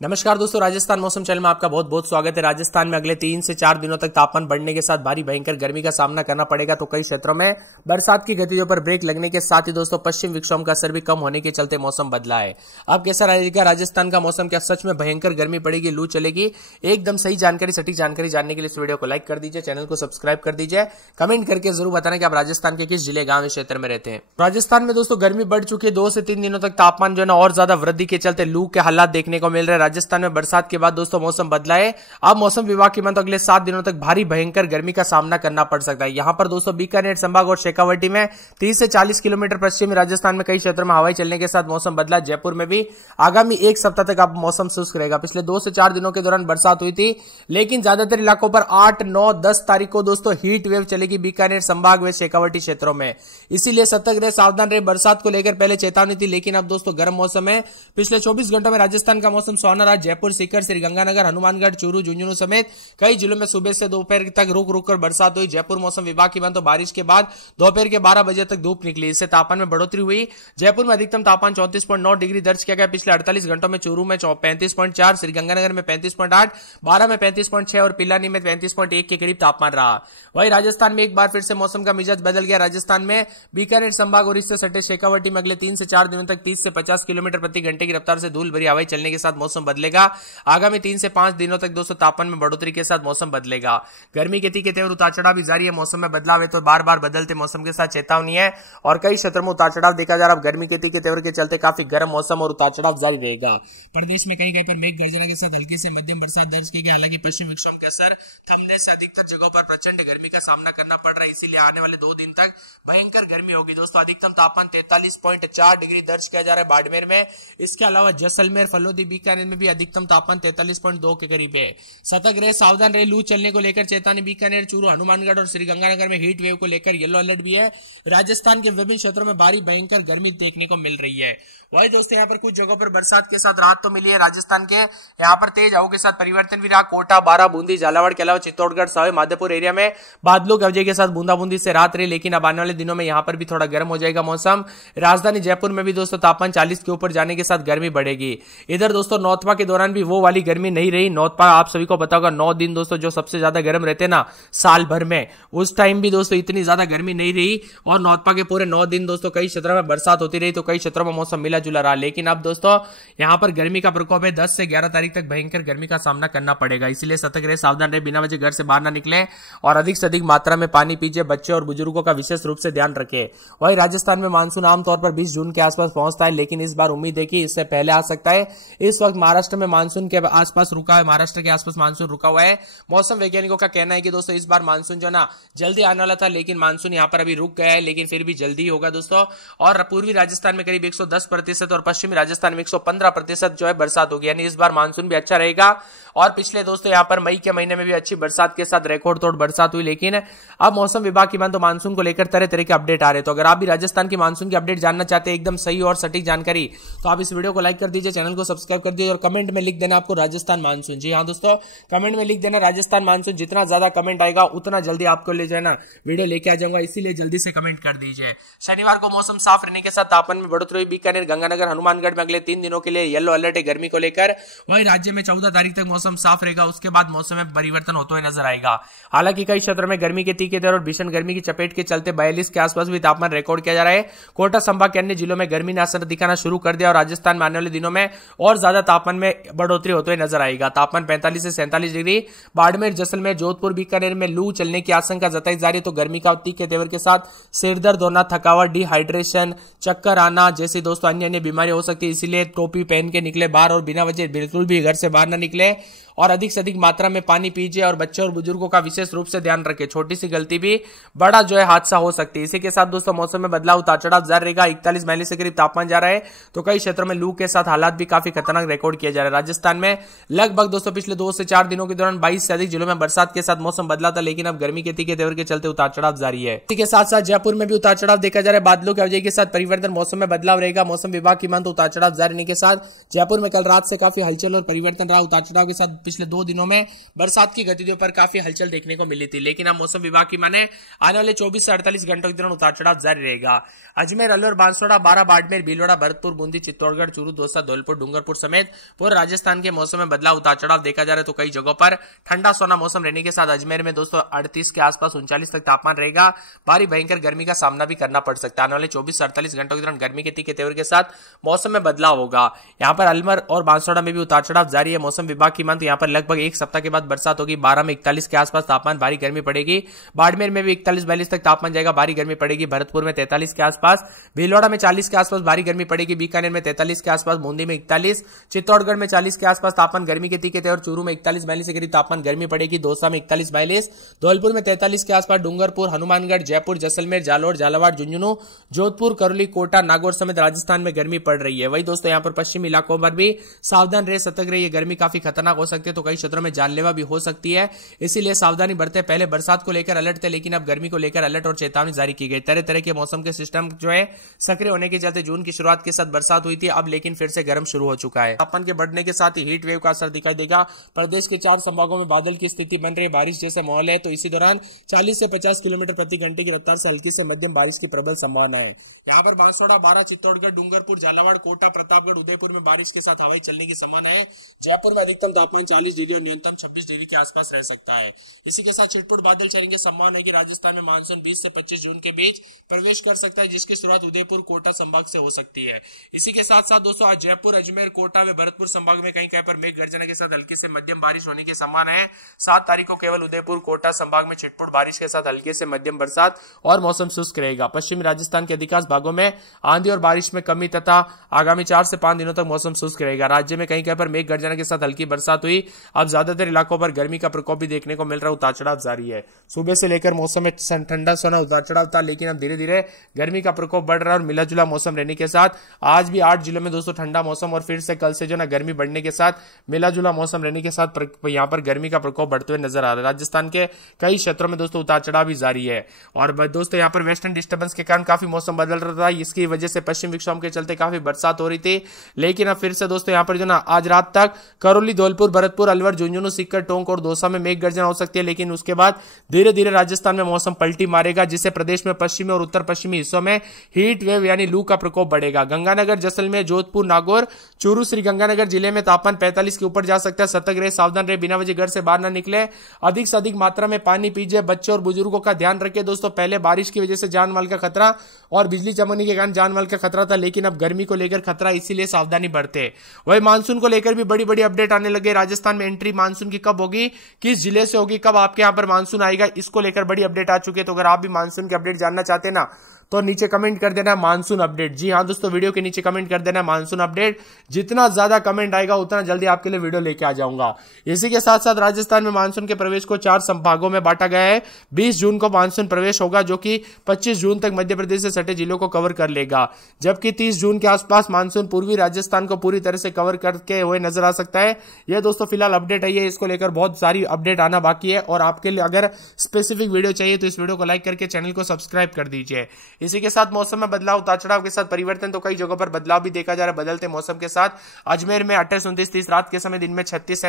नमस्कार दोस्तों, राजस्थान मौसम चैनल में आपका बहुत बहुत स्वागत है। राजस्थान में अगले 3 से 4 दिनों तक तापमान बढ़ने के साथ भारी भयंकर गर्मी का सामना करना पड़ेगा। तो कई क्षेत्रों में बरसात की गतिविधियों पर ब्रेक लगने के साथ ही दोस्तों पश्चिम विक्षोभ का असर भी कम होने के चलते मौसम बदला है। अब कैसा रहेगा राजस्थान का मौसम? क्या सच में भयंकर गर्मी पड़ेगी, लू चलेगी? एकदम सही जानकारी, सटीक जानकारी जानने के लिए इस वीडियो को लाइक कर दीजिए, चैनल को सब्सक्राइब कर दीजिए, कमेंट करके जरूर बताना कि आप राजस्थान के किस जिले, गांव, क्षेत्र में रहते हैं। राजस्थान में दोस्तों गर्मी बढ़ चुकी है। 2 से 3 दिनों तक तापमान जो है ना और ज्यादा वृद्धि के चलते लू के हालात देखने को मिल रहे हैं। राजस्थान में बरसात के बाद दोस्तों मौसम बदला है। अब मौसम विभाग की माने तो अगले 7 दिनों तक भारी भयंकर गर्मी का सामना करना पड़ सकता है। यहां पर दोस्तों बीकानेर संभाग और शेखावाटी में 30 से 40 किलोमीटर पश्चिमी राजस्थान में कई क्षेत्रों में हवाई चलने के साथ मौसम बदला। जयपुर में भी आगामी 1 सप्ताह तक अब मौसम शुष्क रहेगा। पिछले 2 से 4 दिनों के दौरान बरसात हुई थी, लेकिन ज्यादातर इलाकों पर 8, 9, 10 तारीख को दोस्तों हीट वेव चलेगी बीकानेर संभाग व शेखावाटी क्षेत्रों में। इसीलिए सतर्क रहे, सावधान रहे। बरसात को लेकर पहले चेतावनी थी, लेकिन अब दोस्तों गर्म मौसम है। पिछले 24 घंटों में राजस्थान का मौसम सुहाना रहा। जयपुर, सीकर, श्रीगंगानगर, हनुमानगढ़, चूरू, झुंझुनू समेत कई जिलों में सुबह से दोपहर तक रुक रुक कर बरसात हुई। जयपुर मौसम विभाग की माने तो बारिश के बाद दोपहर के 12 बजे तक धूप निकली, इससे तापमान में बढ़ोतरी हुई। जयपुर में अधिकतम तापमान 34.9 डिग्री दर्ज किया गया। पिछले 48 घंटों में चूरू में 35.4, श्रीगंगानगर में 35.8, 12 में 35.6 और पिलानी में 35.1 के करीब तापमान रहा। वहीं राजस्थान में एक बार फिर से मौसम का मिजाज बदल गया। राजस्थान में बीकानेर संभाग और इससे सटे शेखावाटी में अगले 3 से 4 दिनों तक 30 से 50 किलोमीटर प्रति घंटे की रफ्तार से धूल भरी हवाएं चलने के साथ मौसम बदलेगा। आगामी 3 से 5 दिनों तक दोस्तों तापमान में बढ़ोतरी के साथ मौसम बदलेगा। गर्मी के तीखे तेवर उतार चढ़ाव भी जारी है। मौसम में बदलाव है तो बार बार बदलते मौसम के साथ चेतावनी है और कई क्षेत्रों में उतार चढ़ाव देखा जा रहा है। गर्मी के तीखे तेवर के चलते काफी गर्म मौसम और उतार चढ़ाव जारी रहेगा। प्रदेश में कहीं कहीं पर मेघ गर्जना के साथ हल्की से मध्यम बरसात दर्ज की गई। हालांकि पश्चिम विक्षोभ के असर थमने से अधिकतर जगहों पर प्रचंड गर्मी का सामना करना पड़ रहा है। इसीलिए आने वाले 2 दिन तक भयंकर गर्मी होगी दोस्तों। अधिकतम तापमान 43.4 डिग्री दर्ज किया जा रहा है बाड़मेर में। इसके अलावा जैसलमेर, फलोदी, बीकानेर में भी अधिकतम तापमान 43.2 के करीब है। सतर्क रहे, सावधान रहे। लू चलने को लेकर चेतावनी बीकानेर, चूरू, हनुमानगढ़ और श्रीगंगानगर में हीट वेव को लेकर येलो अलर्ट भी है। राजस्थान के विभिन्न क्षेत्रों में भारी भयंकर गर्मी देखने को मिल रही है। वही दोस्तों यहाँ पर कुछ जगहों पर बरसात के साथ राहत तो मिली है। राजस्थान के यहाँ पर तेज हवाओं के साथ परिवर्तन भी रहा। कोटा, बारा, बूंदी, झालावाड़ के अलावा चित्तौड़गढ़, सवाई माधोपुर एरिया में बादलों की वजह के साथ बूंदाबूंदी से राहत रही, लेकिन अब आने वाले दिनों में यहाँ पर भी थोड़ा गर्म हो जाएगा मौसम। राजधानी जयपुर में भी दोस्तों तापमान 40 के ऊपर जाने के साथ गर्मी बढ़ेगी। इधर दोस्तों नौतपा के दौरान भी वो वाली गर्मी नहीं रही। नौतपा आप सभी को पता होगा 9 दिन दोस्तों जो सबसे ज्यादा गर्म रहते हैं ना साल भर में, उस टाइम भी दोस्तों इतनी ज्यादा गर्मी नहीं रही। और नौतपा के पूरे 9 दिन दोस्तों कई क्षेत्रों में बरसात होती रही, तो कई क्षेत्रों में मौसम मिला जुला रहा। लेकिन अब दोस्तों यहां पर गर्मी का प्रकोप है। 10 से 11 तारीख तक भयंकर गर्मी का सामना करना पड़ेगा। इसीलिए सतर्क रहे, सावधान रहे, बिना वजह घर से बाहर ना निकले और अधिक से अधिक मात्रा में पानी पीजिए। बच्चे और बुजुर्गों का विशेष रूप से ध्यान रखें। वही राजस्थान में मानसून आमतौर पर 20 जून के आसपास पहुंचता है, लेकिन इस बार उम्मीद है कि इससे पहले आ सकता है। इस वक्त महाराष्ट्र में मानसून के आसपास रुका है, महाराष्ट्र के आसपास मानसून रुका हुआ है। मौसम वैज्ञानिकों का कहना है कि दोस्तों इस बार मानसून जो ना जल्दी आने वाला था, लेकिन मानसून यहां पर अभी रुक गया है, लेकिन फिर भी जल्दी होगा दोस्तों। और पूर्वी राजस्थान में करीब 110% और पश्चिमी राजस्थान में 115% जो है बरसात होगी, यानी इस बार मानसून भी अच्छा रहेगा। और पिछले दोस्तों यहां पर मई के महीने में भी अच्छी बरसात के साथ रिकॉर्ड तोड़ बरसात हुई, लेकिन अब मौसम विभाग की मान तो मानसून को लेकर तरह तरह के अपडेट आ रहे हैं। तो अगर आप भी राजस्थान की मानसून की अपडेट जानना चाहते हैं, एकदम सही और सटीक जानकारी, तो आप इस वीडियो को लाइक कर दीजिए, चैनल को सब्सक्राइब कर दीजिए और कमेंट में लिख देना आपको राजस्थान मानसून। जी हाँ दोस्तों, कमेंट में लिख देना राजस्थान मानसून। जितना ज्यादा कमेंट आएगा उतना जल्दी आपको ले जाना वीडियो लेके आ जाऊंगा, इसीलिए जल्दी से कमेंट कर दीजिए। शनिवार को मौसम साफ रहने के साथ तापमान में बढ़ोतरी हुई। बीकानेर, गंगानगर, हनुमानगढ़ में अगले 3 दिनों के लिए येलो अलर्ट है गर्मी को लेकर। वही राज्य में 14 तारीख तक मौसम साफ रहेगा, उसके बाद मौसम में परिवर्तन होते हुए नजर आएगा। हालांकि कई क्षेत्रों में गर्मी के तीखे तेवर और भीषण गर्मी की चपेट के चलते 42 के आसपास भी तापमान रिकॉर्ड किया जा रहा है। कोटा संभाग के अन्य जिलों में गर्मी ने असर दिखाना शुरू कर दिया और राजस्थान में आने वाले दिनों में और ज्यादा तापमान में बढ़ोतरी होते हुए नजर आएगा। तापमान 45 से 47 डिग्री। बाड़मेर, जैसलमेर, जोधपुर, बीकानेर में लू चलने की आशंका जताई जा रही है। तो गर्मी का तीखे तेवर के साथ सिर दर्द होना, थकावट, डिहाइड्रेशन, चक्कर आना जैसी दोस्तों अन्य बीमारी हो सकती है। इसीलिए टोपी पहन के निकले बाहर और बिना वजह बिल्कुल भी घर से बाहर ना निकले और अधिक से अधिक मात्रा में पानी पीजिए और बच्चों और बुजुर्गों का विशेष रूप से ध्यान रखें। छोटी सी गलती भी बड़ा जो है हादसा हो सकती है। इसी के साथ दोस्तों मौसम में बदलाव उतार चढ़ाव जारी रहेगा। 41-42 के करीब तापमान जा रहा है, तो कई क्षेत्रों में लू के साथ हालात भी काफी खतरनाक रिकॉर्ड किए जा रहे हैं। राजस्थान में लगभग दोस्तों पिछले 2 से 4 दिनों के दौरान 22 से अधिक जिलों में बरसात के साथ मौसम बदला था, लेकिन अब गर्मी के तीखे तेवर के चलते उतार चढ़ाव जारी है। इसी के साथ साथ जयपुर में भी उतार चढ़ाव देखा जा रहा है। बादलों की वजह के साथ परिवर्तन, मौसम में बदलाव रहेगा। मौसम विभाग की मान तो उतार चढ़ाव जारी रहने के साथ जयपुर में कल रात से काफी हलचल और परिवर्तन रहा। उतार चढ़ाव के साथ पिछले 2 दिनों में बरसात की गतिविधियों पर काफी हलचल देखने को मिली थी, लेकिन अब मौसम विभाग की माने आने वाले 24 से 48 घंटों के दौरान उतार चढ़ाव जारी रहेगा। अजमेर, अलवर, बांसवाड़ा, बारा, बाड़मेर, भीलवाड़ा, भरतपुर, बूंदी, चित्तौड़गढ़, चूरू, दौसा, धौलपुर, डूंगरपुर समेत पूरे राजस्थान के मौसम में बदलाव उतार चढ़ाव देखा जा रहा है। तो कई जगहों पर ठंडा सोना मौसम रहने के साथ अजमेर में दोस्तों 38 के आसपास 39 तक तापमान रहेगा। भारी भयंकर गर्मी का सामना भी करना पड़ सकता है। आने वाले 24 से 48 घंटों के दौरान गर्मी के तीखे तेवर के साथ मौसम में बदलाव होगा। यहाँ पर अलवर और बांसवाड़ा में भी उतार चढ़ाव जारी है। मौसम विभाग की मान तो यहाँ पर लगभग एक सप्ताह के बाद बरसात होगी। 12 में 41 के आसपास तापमान, भारी गर्मी पड़ेगी। बाड़मेर में भी 41-42 तक तापमान जाएगा, भारी गर्मी पड़ेगी। भरतपुर में 43 के आसपास, भीलवाड़ा में 40 के आसपास भारी गर्मी पड़ेगी। बीकानेर में 43 के आसपास, बूंदी में 41, चित्तौड़गढ़ में 40 के आसपास तापमान, गर्मी के तीखे तेवर। चूरू में 41-42 के करीब तापमान, गर्मी पड़ेगी। दौसा में 41-42, धौलपुर में 43 के आसपास, डूंगरपुर, हनुमानगढ़, जयपुर, जैसलमेर, जालोर, झालावाड़, झुंझुनू, जोधपुर, करौली, कोटा, नागौर समेत राजस्थान में गर्मी पड़ रही है। वही दोस्तों यहाँ पर पश्चिमी इलाकों पर भी सावधान रहे, सतर्क रहिए। गर्मी काफी खतरनाक हो सकती है, तो कई क्षेत्रों में जानलेवा भी हो सकती है, इसीलिए सावधानी बरते। पहले बरसात को लेकर अलर्ट थे, लेकिन अब गर्मी को लेकर अलर्ट और चेतावनी जारी की गई। तरह तरह के मौसम के सिस्टम जो है सक्रिय होने के चलते जून की शुरुआत के साथ बरसात हुई थी, अब लेकिन फिर से गर्म शुरू हो चुका है। तापमान के बढ़ने के साथ ही हीट वेव का असर दिखाई देगा। प्रदेश के 4 संभागों में बादल की स्थिति बन रही है, बारिश जैसा माहौल है। तो इसी दौरान 40 से 50 किलोमीटर प्रति घंटे की रफ्तार से हल्की से मध्यम बारिश की प्रबल संभावना है। यहाँ पर बांसवाड़ा, बारा, चित्तौड़गढ़, डूंगरपुर, झालावाड़, कोटा, प्रतापगढ़, उदयपुर में बारिश के साथ हवाई चलने की संभावना है। जयपुर में अधिकतम तापमान 40 डिग्री और न्यूनतम 26 डिग्री के आसपास रह सकता है। इसी के साथ छिटपुट बादल चलेंगे। संभावना है कि राजस्थान में मानसून 20 से 25 जून के बीच प्रवेश कर सकता है, जिसकी शुरुआत उदयपुर, कोटा संभाग से हो सकती है। इसी के साथ साथ दोस्तों आज जयपुर, अजमेर, कोटा व भरतपुर संभाग में कहीं कहीं पर मेघ गर्जना के साथ हल्की से मध्यम बारिश होने की संभावना है। 7 तारीख को केवल उदयपुर, कोटा संभाग में छिटपुट बारिश के साथ हल्की से मध्यम बरसात और मौसम शुष्क रहेगा। पश्चिमी राजस्थान के अधिकांश भागों में आंधी और बारिश में कमी तथा आगामी 4 से 5 दिनों तक मौसम शुष्क रहेगा। राज्य में कहीं कहीं पर मेघ गर्जना के साथ हल्की बरसात हुई। अब ज्यादातर इलाकों पर गर्मी का प्रकोप भी देखने को मिल रहा है, उतार चढ़ाव जारी है। सुबह से लेकर मौसम में ठंडा सोना उतार चढ़ाव था, लेकिन अब धीरे धीरे गर्मी का प्रकोप बढ़ रहा है और मिला जुला मौसम रहने के साथ आज भी 8 जिलों में दोस्तों ठंडा मौसम और फिर से कल से जो ना गर्मी बढ़ने के साथ मिला जुला मौसम रहने के साथ यहाँ पर गर्मी का प्रकोप बढ़ते हुए नजर आ रहा है। राजस्थान के कई क्षेत्रों में दोस्तों उतार चढ़ाव भी जारी है। और दोस्तों यहाँ पर वेस्टर्न डिस्टर्बेंस के कारण काफी मौसम बदल रहा था, इसकी वजह से पश्चिम विक्षोभ के चलते काफी बरसात हो रही थी। लेकिन अब फिर से दोस्तों यहाँ पर जो ना आज रात तक करौली, धौलपुर, भरतपुर, अलवर, झुंझुनू, सीकर, टोंक और दौसा में मेघ गर्जना हो सकती है, लेकिन उसके बाद धीरे धीरे राजस्थान में मौसम पलटी मारेगा, जिससे प्रदेश में पश्चिमी और उत्तर पश्चिमी हिस्सों में हीट वेव यानी लू का प्रकोप बढ़ेगा। गंगानगर, जैसलमेर, जोधपुर, नागौर, चूरू, श्रीगंगानगर जिले में तापमान 45 के ऊपर जा सकता है। सतर्क रहे, सावधान रहे, बिना वजह घर से बाहर न निकले। अधिक से अधिक मात्रा में पानी पीजिए। बच्चों और बुजुर्गों का ध्यान रखें। दोस्तों पहले बारिश की वजह से जान माल का खतरा और बिजली चमकने के कारण जान माल का खतरा था, लेकिन अब गर्मी को लेकर खतरा, इसीलिए सावधानी बरते। वही मानसून को लेकर भी बड़ी बड़ी अपडेट आने लगे। राजस्थान में एंट्री मानसून की कब होगी, किस जिले से होगी, कब आपके यहां पर मानसून आएगा, इसको लेकर बड़ी अपडेट आ चुकी है। तो अगर आप भी मानसून की अपडेट जानना चाहते हैं ना, तो नीचे कमेंट कर देना मानसून अपडेट। जी हाँ दोस्तों, वीडियो के नीचे कमेंट कर देना मानसून अपडेट। जितना ज्यादा कमेंट आएगा उतना जल्दी आपके लिए वीडियो लेके आ जाऊंगा। इसी के साथ साथ राजस्थान में मानसून के प्रवेश को 4 संभागों में बांटा गया है। 20 जून को मानसून प्रवेश होगा, जो कि 25 जून तक मध्य प्रदेश से सटे जिलों को कवर कर लेगा, जबकि 30 जून के आसपास मानसून पूर्वी राजस्थान को पूरी तरह से कवर करके हुए नजर आ सकता है। यह दोस्तों फिलहाल अपडेट आई है, इसको लेकर बहुत सारी अपडेट आना बाकी है। और आपके लिए अगर स्पेसिफिक वीडियो चाहिए तो इस वीडियो को लाइक करके चैनल को सब्सक्राइब कर दीजिए। इसी के साथ मौसम में बदलाव, उतार चढ़ाव के साथ परिवर्तन, तो कई जगहों पर बदलाव भी देखा जा रहा है। बदलते मौसम के साथ अजमेर में 28, 29, 30 रात के समय, दिन में 36